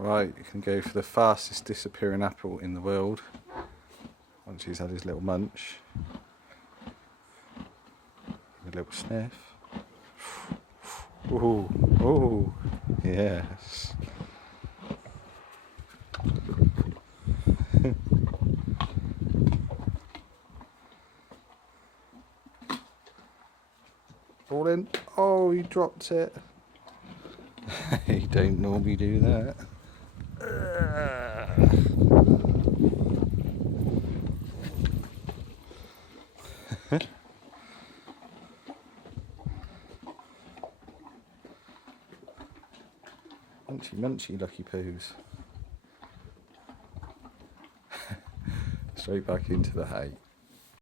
Right, you can go for the fastest disappearing apple in the world once he's had his little munch. A little sniff. Ooh, ooh, yes. All in. Oh, he dropped it. He don't normally do that. Munchy, munchy, lucky poos. Straight back into the hay.